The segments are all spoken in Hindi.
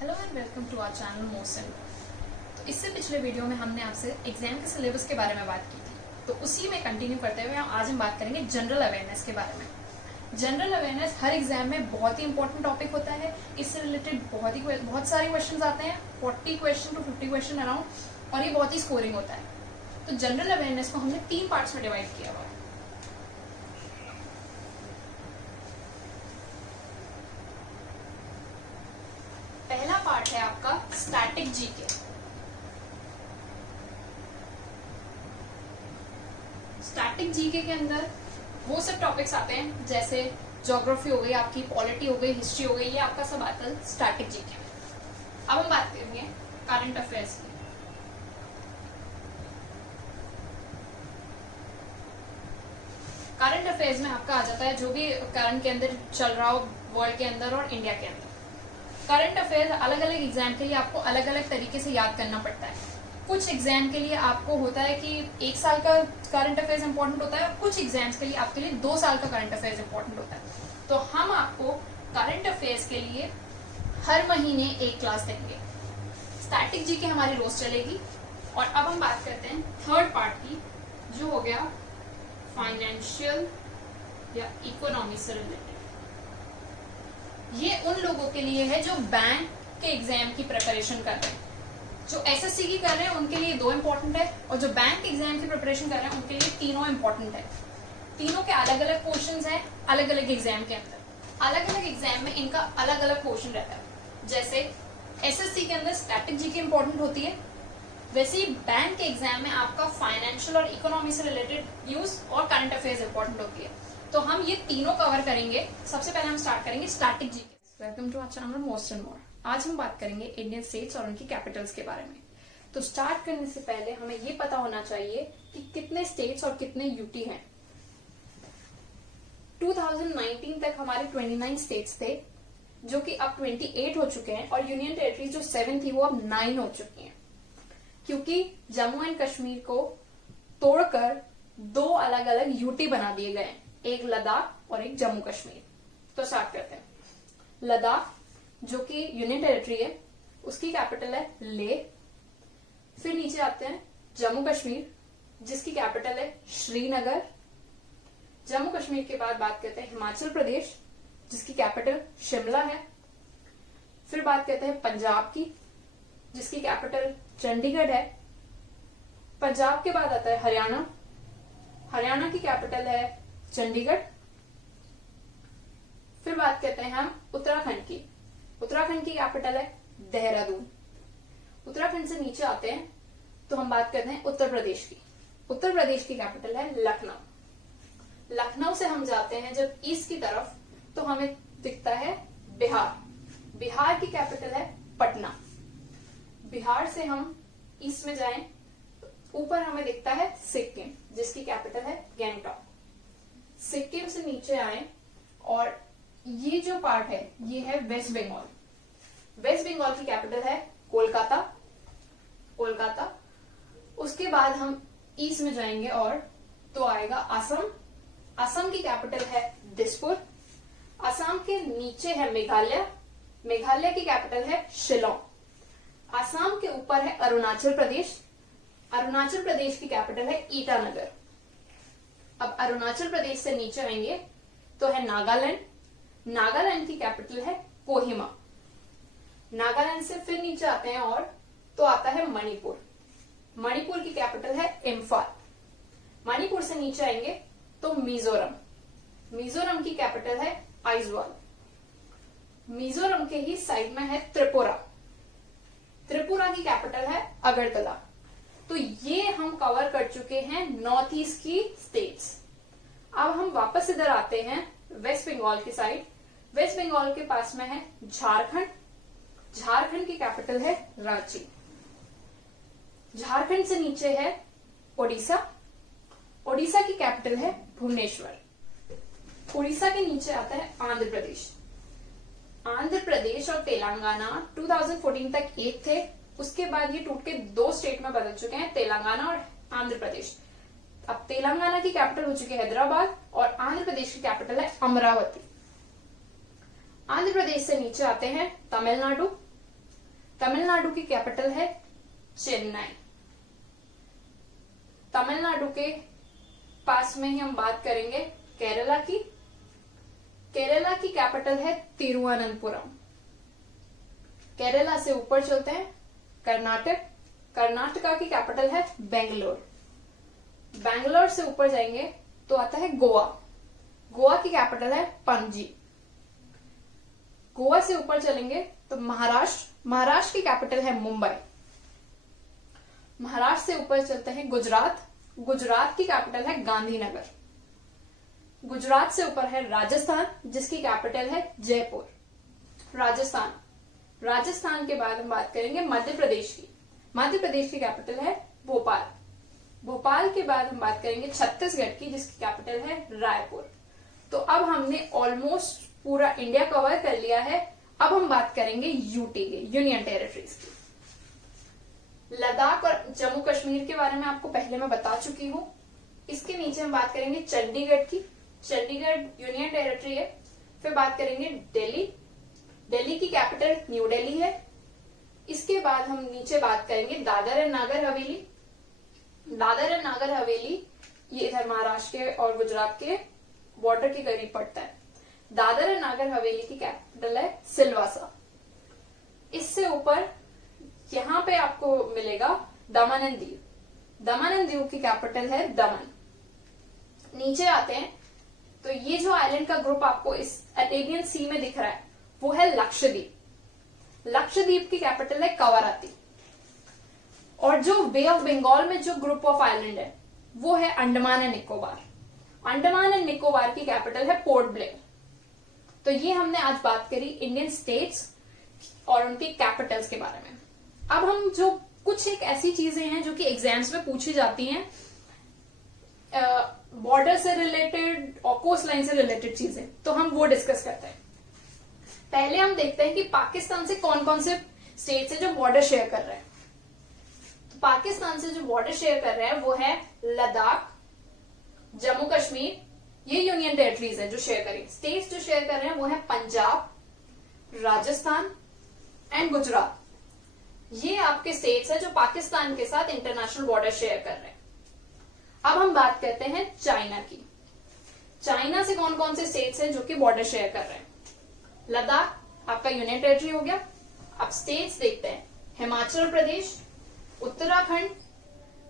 Hello and welcome to our channel motion. तो इससे पिछले वीडियो में हमने आपसे एग्जाम के सिलेबस के बारे में बात की थी, तो उसी में कंटिन्यू करते हुए आज हम बात करेंगे जनरल अवेयरनेस के बारे में। जनरल अवेयरनेस हर एग्जाम में बहुत ही इंपॉर्टेंट टॉपिक होता है। इससे रिलेटेड बहुत सारे क्वेश्चन आते हैं, 40 क्वेश्चन टू 50 क्वेश्चन अराउंड, और ये बहुत ही स्कोरिंग होता है। तो जनरल अवेयरनेस को हमने 3 पार्ट्स में डिवाइड किया हुआ है। पहला पार्ट है आपका स्टैटिक जीके। स्टैटिक जीके के अंदर वो सब टॉपिक्स आते हैं जैसे ज्योग्राफी हो गई, आपकी पॉलिटी हो गई, हिस्ट्री हो गई, ये आपका सब आता है स्टैटिक जीके में। अब हम बात करेंगे करंट अफेयर्स की। करंट अफेयर्स में आपका आ जाता है जो भी करंट के अंदर चल रहा हो वर्ल्ड के अंदर और इंडिया के अंदर। करंट अफेयर्स अलग अलग एग्जाम के लिए आपको अलग अलग तरीके से याद करना पड़ता है। कुछ एग्जाम के लिए आपको होता है कि 1 साल का करंट अफेयर्स इंपॉर्टेंट होता है, और कुछ एग्जाम्स के लिए आपके लिए 2 साल का करंट अफेयर्स इंपॉर्टेंट होता है। तो हम आपको करंट अफेयर्स के लिए हर महीने एक क्लास देंगे। स्टैटिक जीके हमारी रोज चलेगी। और अब हम बात करते हैं थर्ड पार्ट की, जो हो गया फाइनेंशियल या इकोनॉमी से रिलेटेड। ये उन लोगों के लिए है जो बैंक के एग्जाम की प्रिपरेशन कर रहे हैं। जो एसएससी की कर रहे हैं उनके लिए 2 इंपॉर्टेंट है, और जो बैंक एग्जाम की प्रिपरेशन कर रहे हैं उनके लिए तीनों इंपॉर्टेंट है। तीनों के अलग अलग क्वेश्चंस हैं अलग अलग एग्जाम के अंदर। अलग अलग एग्जाम में इनका अलग अलग क्वेश्चन रहता है। जैसे एसएससी के अंदर स्टैटिक जीके इंपॉर्टेंट होती है, वैसे ही बैंक के एग्जाम में आपका फाइनेंशियल और इकोनॉमी से रिलेटेड न्यूज और करंट अफेयर्स इंपॉर्टेंट होती है। तो हम ये तीनों कवर करेंगे। सबसे पहले हम स्टार्ट करेंगे static GK. Welcome to our channel most and more. आज हम बात करेंगे इंडियन स्टेट्स और उनकी कैपिटल्स के बारे में। तो स्टार्ट करने से पहले हमें ये पता होना चाहिए कि कितने स्टेट्स और कितने यूटी हैं। 2019 तक हमारे 29 स्टेट्स थे, जो कि अब 28 हो चुके हैं, और यूनियन टेरिटरी जो 7 थी वो अब 9 हो चुकी हैं, क्योंकि जम्मू एंड कश्मीर को तोड़कर 2 अलग अलग यूटी बना दिए गए हैं, एक लद्दाख और एक जम्मू कश्मीर। तो स्टार्ट करते हैं। लद्दाख जो कि यूनियन टेरिटरी है, उसकी कैपिटल है लेह। फिर नीचे आते हैं जम्मू कश्मीर, जिसकी कैपिटल है श्रीनगर। जम्मू कश्मीर के बाद बात करते हैं हिमाचल प्रदेश, जिसकी कैपिटल शिमला है। फिर बात करते हैं पंजाब की, जिसकी कैपिटल चंडीगढ़ है। पंजाब के बाद आता है हरियाणा। हरियाणा की कैपिटल है चंडीगढ़। फिर बात करते हैं हम उत्तराखंड की। उत्तराखंड की कैपिटल है देहरादून। उत्तराखंड से नीचे आते हैं तो हम बात करते हैं उत्तर प्रदेश की। उत्तर प्रदेश की कैपिटल है लखनऊ। लखनऊ से हम जाते हैं जब ईस्ट की तरफ, तो हमें दिखता है बिहार। बिहार की कैपिटल है पटना। बिहार से हम ईस्ट में जाएं तो ऊपर हमें दिखता है सिक्किम, जिसकी कैपिटल है गैंगटॉक। सिक्किम से नीचे आए और ये जो पार्ट है ये है वेस्ट बंगाल। वेस्ट बंगाल की कैपिटल है कोलकाता। कोलकाता। उसके बाद हम ईस्ट में जाएंगे और तो आएगा असम। असम की कैपिटल है दिसपुर। असम के नीचे है मेघालय। मेघालय की कैपिटल है शिलोंग। असम के ऊपर है अरुणाचल प्रदेश। अरुणाचल प्रदेश की कैपिटल है ईटानगर। अब अरुणाचल प्रदेश से नीचे आएंगे तो है नागालैंड। नागालैंड की कैपिटल है कोहिमा। नागालैंड से फिर नीचे आते हैं और तो आता है मणिपुर। मणिपुर की कैपिटल है इम्फाल। मणिपुर से नीचे आएंगे तो मिजोरम। मिजोरम की कैपिटल है आइजवाल। मिजोरम के ही साइड में है त्रिपुरा। त्रिपुरा की कैपिटल है अगरतला। तो ये हम कवर कर चुके हैं नॉर्थ ईस्ट की स्टेट्स। अब हम वापस इधर आते हैं वेस्ट बंगाल की साइड। वेस्ट बंगाल के पास में है झारखंड। झारखंड की कैपिटल है रांची। झारखंड से नीचे है ओडिशा। ओडिशा की कैपिटल है भुवनेश्वर। उड़ीसा के नीचे आता है आंध्र प्रदेश। आंध्र प्रदेश और तेलंगाना 2014 तक एक थे, उसके बाद ये टूट के 2 स्टेट में बदल चुके हैं, तेलंगाना और आंध्र प्रदेश। अब तेलंगाना की कैपिटल हो चुकी है हैदराबाद और आंध्र प्रदेश की कैपिटल है अमरावती। आंध्र प्रदेश से नीचे आते हैं तमिलनाडु। तमिलनाडु की कैपिटल है चेन्नई। तमिलनाडु के पास में ही हम बात करेंगे केरला की। केरला की कैपिटल है तिरुवनंतपुरम। केरला से ऊपर चलते हैं कर्नाटक। कर्नाटका की कैपिटल है बेंगलोर। बेंगलोर से ऊपर जाएंगे तो आता है गोवा। गोवा की कैपिटल है पणजी। गोवा से ऊपर चलेंगे तो महाराष्ट्र। महाराष्ट्र की कैपिटल है मुंबई। महाराष्ट्र से ऊपर चलते हैं गुजरात। गुजरात की कैपिटल है गांधीनगर। गुजरात से ऊपर है राजस्थान, जिसकी कैपिटल है जयपुर। राजस्थान। राजस्थान के बाद हम बात करेंगे मध्य प्रदेश की। मध्य प्रदेश की कैपिटल है भोपाल। भोपाल के बाद हम बात करेंगे छत्तीसगढ़ की, जिसकी कैपिटल है रायपुर। तो अब हमने ऑलमोस्ट पूरा इंडिया कवर कर लिया है। अब हम बात करेंगे यूटी की, यूनियन टेरिटरीज की। लद्दाख और जम्मू कश्मीर के बारे में आपको पहले मैं बता चुकी हूं। इसके नीचे हम बात करेंगे चंडीगढ़ की। चंडीगढ़ यूनियन टेरिटरी है। फिर बात करेंगे दिल्ली। दिल्ली की कैपिटल न्यू दिल्ली है। इसके बाद हम नीचे बात करेंगे दादर एंड नागर हवेली। दादर एंड नागर हवेली ये इधर महाराष्ट्र के और गुजरात के बॉर्डर के करीब पड़ता है। दादर एंड नागर हवेली की कैपिटल है सिलवासा। इससे ऊपर यहां पे आपको मिलेगा दमन and Diu. Daman and Diu की कैपिटल है दमन। नीचे आते हैं तो ये जो आइलैंड का ग्रुप आपको इस अरेबियन सी में दिख रहा है वो है लक्षद्वीप। लक्षद्वीप की कैपिटल है कवाराती। और जो बे ऑफ बंगाल में जो ग्रुप ऑफ आइलैंड है वो है अंडमान एंड निकोबार। अंडमान एंड निकोबार की कैपिटल है पोर्ट ब्लेयर। तो ये हमने आज बात करी इंडियन स्टेट्स और उनकी कैपिटल्स के बारे में। अब हम जो कुछ एक ऐसी चीजें हैं जो कि एग्जाम्स में पूछी जाती हैं, बॉर्डर से रिलेटेड और कोस्ट लाइन से रिलेटेड चीजें, तो हम वो डिस्कस करते हैं। पहले हम देखते हैं कि पाकिस्तान से कौन कौन से स्टेट्स है जो बॉर्डर शेयर कर रहे हैं। तो पाकिस्तान से जो बॉर्डर शेयर कर रहे हैं वो है लद्दाख, जम्मू कश्मीर, ये यूनियन टेरिटरीज है जो शेयर करें। स्टेट्स जो शेयर कर रहे हैं वो है पंजाब, राजस्थान एंड गुजरात। ये आपके स्टेट्स हैं जो पाकिस्तान के साथ इंटरनेशनल बॉर्डर शेयर कर रहे हैं। अब हम बात करते हैं चाइना की। चाइना से कौन कौन से स्टेट्स हैं जो कि बॉर्डर शेयर कर रहे हैं। लद्दाख आपका यूनियन टेरिटरी हो गया। अब स्टेट्स देखते हैं, हिमाचल प्रदेश, उत्तराखंड,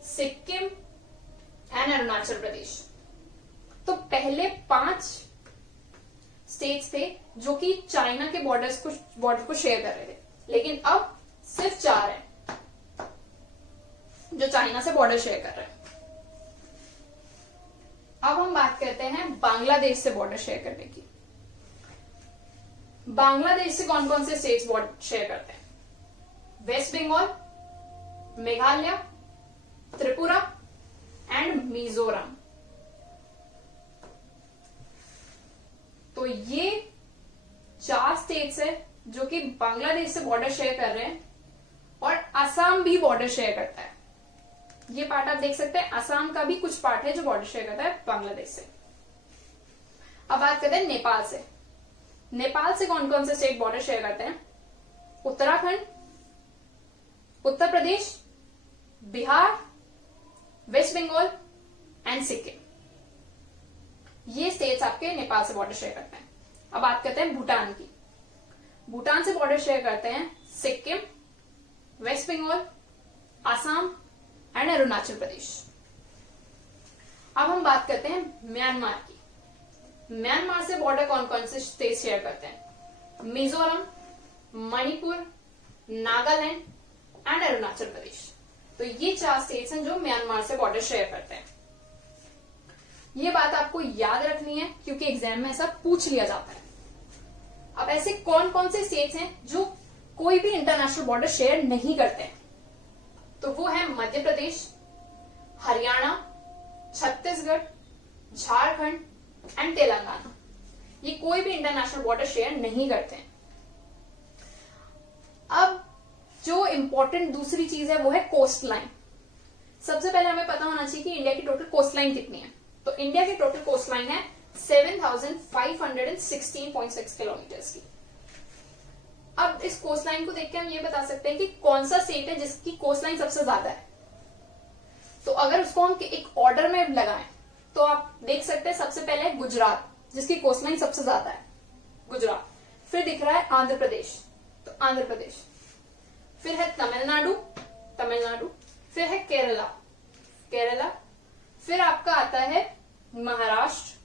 सिक्किम एंड अरुणाचल प्रदेश। तो पहले 5 स्टेट्स थे जो कि चाइना के बॉर्डर को शेयर कर रहे थे, लेकिन अब सिर्फ 4 हैं जो चाइना से बॉर्डर शेयर कर रहे हैं। अब हम बात करते हैं बांग्लादेश से बॉर्डर शेयर करने की। बांग्लादेश से कौन कौन से स्टेट्स बॉर्डर शेयर करते हैं। West Bengal, Meghalaya, Tripura and Mizoram. तो ये 4 स्टेट्स है जो कि बांग्लादेश से बॉर्डर शेयर कर रहे हैं। और असम भी बॉर्डर शेयर करता है। ये पार्ट आप देख सकते हैं, असम का भी कुछ पार्ट है जो बॉर्डर शेयर करता है बांग्लादेश से। अब बात करते हैं नेपाल से। नेपाल से कौन कौन से स्टेट बॉर्डर शेयर करते हैं। Uttarakhand, Uttar Pradesh, Bihar, waste Bengal and Sikkim. ये स्टेट्स आपके नेपाल से बॉर्डर शेयर करते हैं। अब बात करते हैं भूटान की। भूटान से बॉर्डर शेयर करते हैं सिक्किम, वेस्ट बंगाल, आसाम एंड अरुणाचल प्रदेश। अब हम बात करते हैं म्यांमार की। म्यांमार से बॉर्डर कौन कौन से स्टेट शेयर करते हैं। मिजोरम, मणिपुर, नागालैंड एंड अरुणाचल प्रदेश। तो ये 4 स्टेट्स हैं जो म्यांमार से बॉर्डर शेयर करते हैं। ये बात आपको याद रखनी है क्योंकि एग्जाम में ऐसा पूछ लिया जाता है। अब ऐसे कौन कौन से स्टेट्स हैं जो कोई भी इंटरनेशनल बॉर्डर शेयर नहीं करते हैं। तो वो है मध्य प्रदेश, हरियाणा, छत्तीसगढ़, झारखंड एंड तेलंगाना। ये कोई भी इंटरनेशनल बॉर्डर शेयर नहीं करते हैं। अब जो इंपॉर्टेंट दूसरी चीज है वो है कोस्ट लाइन। सबसे पहले हमें पता होना चाहिए कि इंडिया की टोटल कोस्ट लाइन कितनी है। तो इंडिया की टोटल कोस्ट लाइन है 7516.6 किलोमीटर की। अब इस कोस्ट लाइन को देख के हम ये बता सकते हैं कि कौन सा स्टेट है जिसकी कोस्ट लाइन सबसे ज्यादा है। तो अगर उसको हम एक ऑर्डर में लगाएं तो आप देख सकते हैं सबसे पहले है गुजरात, जिसकी कोस्ट लाइन सबसे ज्यादा है, गुजरात। फिर दिख रहा है आंध्र प्रदेश, तो आंध्र प्रदेश। फिर है तमिलनाडु, तमिलनाडु। फिर है केरला, केरला। फिर आपका आता है महाराष्ट्र,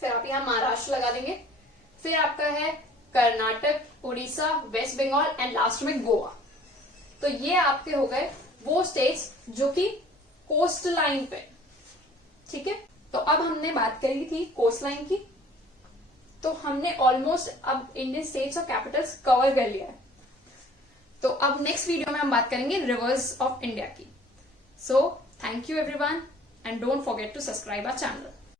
फिर आप यहां महाराष्ट्र लगा देंगे। फिर आपका है Karnataka, Orissa, West Bengal and last में गोवा। तो ये आपके हो गए वो स्टेट्स जो कि कोस्ट लाइन पे, ठीक है। तो अब हमने बात करी थी कोस्ट लाइन की, तो हमने ऑलमोस्ट अब इंडियन स्टेट्स और कैपिटल्स कवर कर लिया है। तो अब नेक्स्ट वीडियो में हम बात करेंगे रिवर्स ऑफ इंडिया की। So thank you everyone and don't forget to subscribe our channel.